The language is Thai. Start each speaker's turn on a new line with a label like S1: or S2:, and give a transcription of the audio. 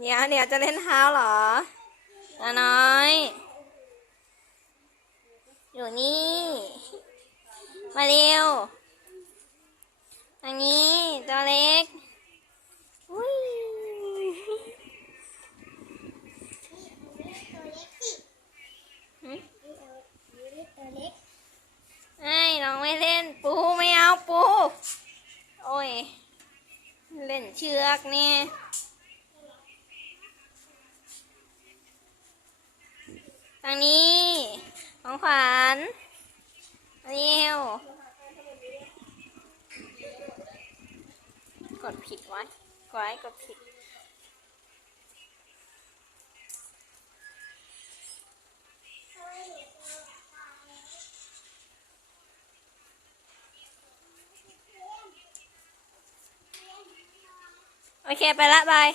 S1: เดี๋ยวเดี๋ยวจะเล่นเท้าเหรอนาน้อย อยู่นี่ มาเร็วอันนี้ตัวเล็กอุ้ย
S2: ตัวเล็ก
S1: ไอ้น้องไม่เล่น ปูไม่เอาปู โอ้ย เล่นเชือกเนี่ยางนี้ของขวัญมาเร็วกดผิดไว้กดไว้กดผิดโอเค ไปละบาย